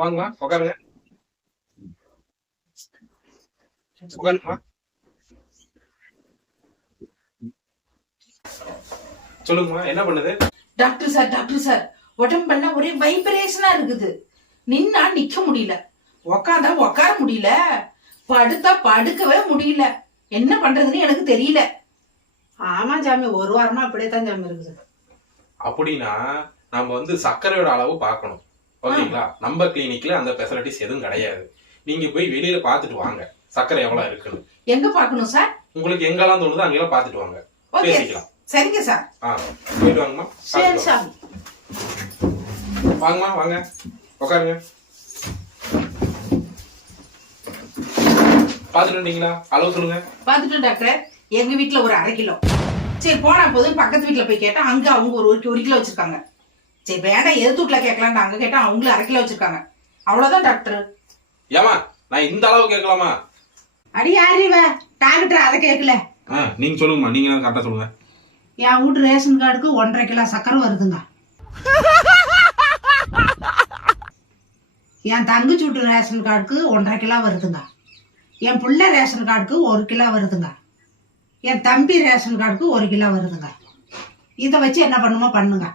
வாங்கம்மா உட்காருங்க. உட்காருங்கம்மா. சொல்லுங்கம்மா என்ன பண்ணுது? டாக்டர் சார் உடம்பெல்லாம் ஒரே வைப்ரேஷனா இருக்குது. நின்னா நிக்க முடியல, உக்காந்தா உக்கார முடியல, படுத்தா படுக்கவே முடியல. என்ன பண்றதுன்னு எனக்கு தெரியல. ஆமா சாமி, ஒரு வாரமா அப்படியேதான் சாமி இருக்குது. அப்படின்னா நம்ம சர்க்கரையோட அளவு பார்க்கணும். ஓகேங்களா? நம்ம கிளினிக்ல அந்த ஃபெசிலிட்டிஸ் எதுவும் கிடையாது. நீங்க போய் வெளியில பாத்துட்டு வாங்க சர்க்கரை எவ்வளவு இருக்குன்னு. எங்க பாக்கணும் சார்? உங்களுக்கு எங்கெல்லாம் தோணுதோ அங்கெல்லாம் பாத்துட்டு வாங்க, பேசிக்கலாம். சரிங்க சார். போயிட்டு வாங்கம்மா. சரி சாமி. வாங்கம்மா வாங்க உட்காருங்க. பாத்துட்டு வந்தீங்களா? அளவு சொல்லுங்க. பாத்துட்டோம் டாக்டர். எங்க வீட்டுல ஒரு 1/2 கிலோ. சரி போனா போதும் பக்கத்து வீட்டுல போய் கேட்டா அங்க அவங்க ஒரு கிலோ வச்சிருக்காங்க. சரி வேண்டாம் எது வீட்டுல கேட்கலான்னு அங்க கேட்டா அவங்களும் 1/2 கிலோ வச்சிருக்காங்க. அவ்வளவுதான் டாக்டர். ஏமா நான் இந்த அளவு கேட்கலாமா? அடி யாரிவ டாக்டர் அதை கேட்கல. நீங்க சொல்லுங்கம்மா, நீங்க கரெக்டா சொல்லுங்க. என் வீட்டு ரேஷன் கார்டுக்கு 1.5 கிலோ சக்கரை வருதுங்க. என் தங்கச்சி வீட்டு ரேஷன் கார்டுக்கு 1.5 கிலோ வருதுங்க. என் பிள்ளை ரேஷன் கார்டுக்கு 1 கிலோ வருதுங்க. என் தம்பி ரேஷன் கார்டுக்கு 1 கிலோ வருதுங்க. இதை வச்சு என்ன பண்ணுமோ பண்ணுங்க.